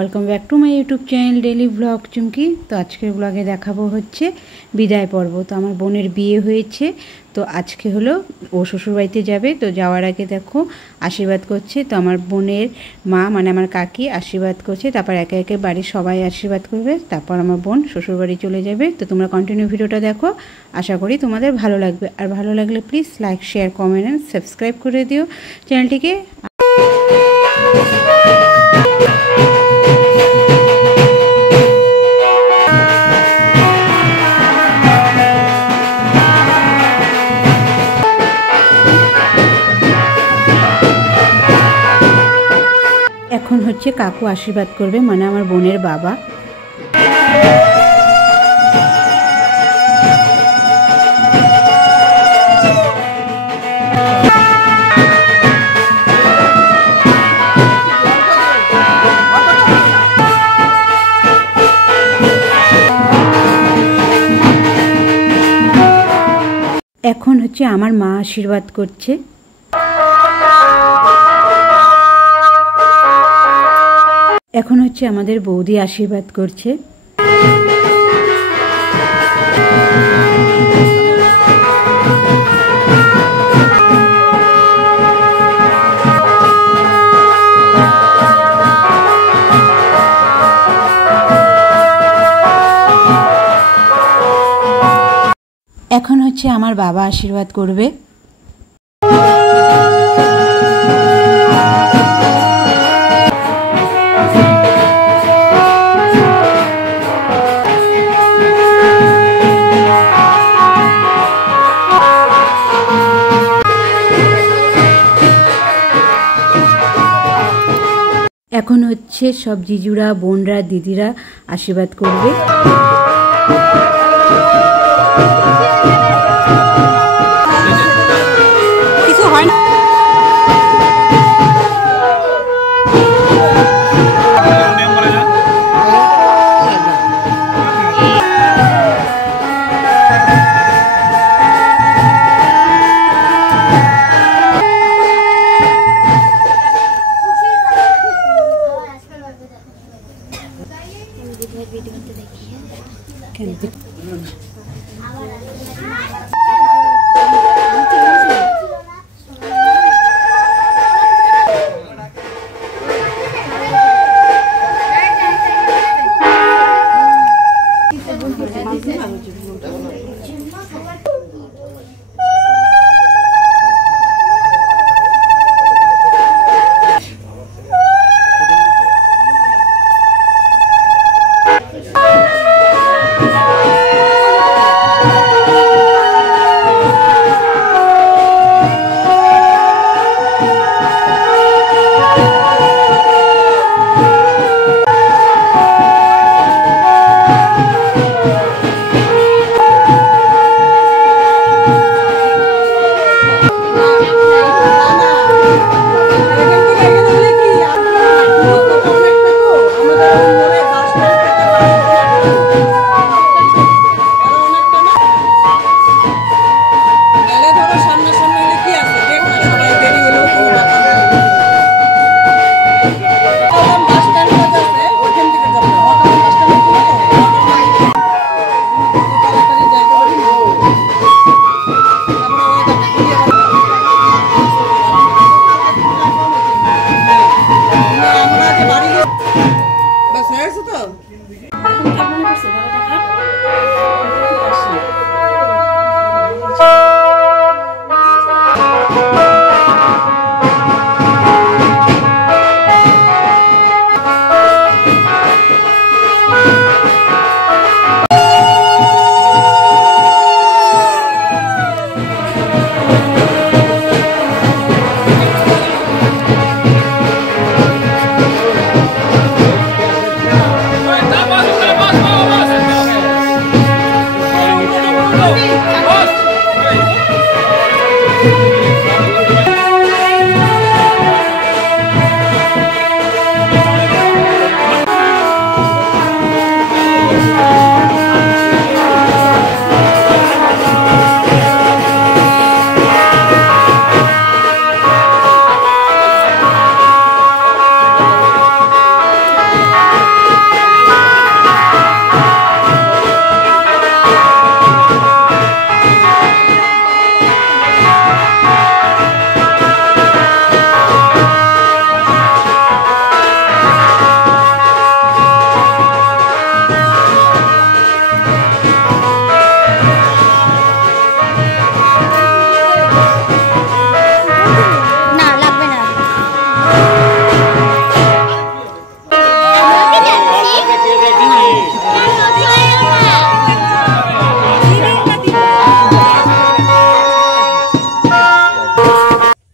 Welcome back to my YouTube channel daily blog Chumki. তো আজকের ব্লগে দেখাবো হচ্ছে বিদায় পর্ব। তো আমার বোনের বিয়ে হয়েছে, তো আজকে হলো ও শ্বশুরবাড়িতে যাবে। তো যাওয়ার আগে দেখো আশীর্বাদ করছে। তো আমার বোনের মা মানে আমার কাকি আশীর্বাদ করছে, তারপর একে একে বাড়ির সবাই আশীর্বাদ করবে, তারপর আমার বোন শ্বশুরবাড়ি চলে যাবে। তো তোমরা কন্টিনিউ ভিডিওটা দেখো, আশা করি তোমাদের ভালো লাগবে। আর ভালো লাগলে please like share comment and subscribe করে দিও চ্যানেলটিকে। এখন হচ্ছে কাকু আশীর্বাদ করবে, মানে আমার বোনের বাবা। এখন হচ্ছে আমার মা আশীর্বাদ করছে। এখন হচ্ছে আমাদের বৌদি আশীর্বাদ করছে। এখন হচ্ছে আমার বাবা আশীর্বাদ করবে। এখন হচ্ছে সব জিজুরা, বোনরা, দিদিরা আশীর্বাদ করবে। কিছু হয় না।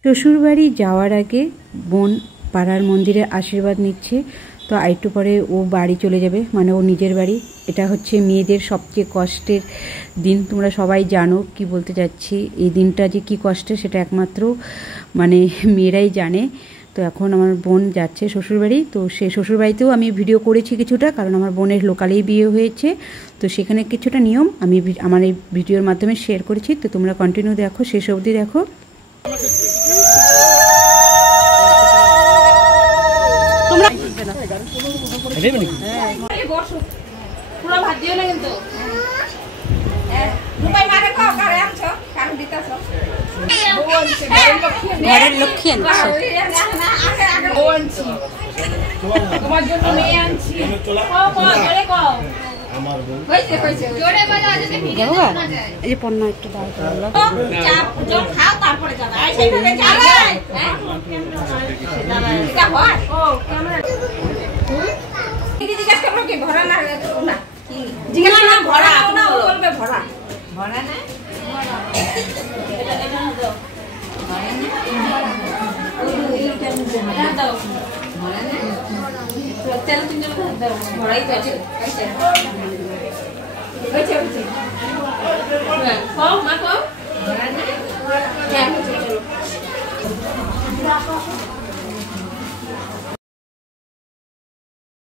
শ্বশুরবাড়ি যাওয়ার আগে বোন পাড়ার মন্দিরে আশীর্বাদ নিচ্ছে। তো আরেকটু পরে ও বাড়ি চলে যাবে, মানে ও নিজের বাড়ি। এটা হচ্ছে মেয়েদের সবচেয়ে কষ্টের দিন, তোমরা সবাই জানো কি বলতে চাচ্ছি। এই দিনটা যে কি কষ্টের সেটা একমাত্র মানে মেয়েরাই জানে। তো এখন আমার বোন যাচ্ছে শ্বশুরবাড়ি। তো সে শ্বশুরবাড়িতেও আমি ভিডিও করেছি কিছুটা, কারণ আমার বোনের লোকালেই বিয়ে হয়েছে। তো সেখানে কিছুটা নিয়ম আমি আমার এই ভিডিওর মাধ্যমে শেয়ার করেছি। তো তোমরা কন্টিনিউ দেখো, শেষ অবধি দেখো। তোমার জন্য মেয়ে আনছি। এই যে পণ্য একটু দাও খাও তারপরে যাবে। জিজ্ঞাসা করবো কি ভরা না জিজ্ঞাসা করবো ভরা না বলবে ভরা ভরা না তেল তিনজন ভরাই তো আছে কও মা কও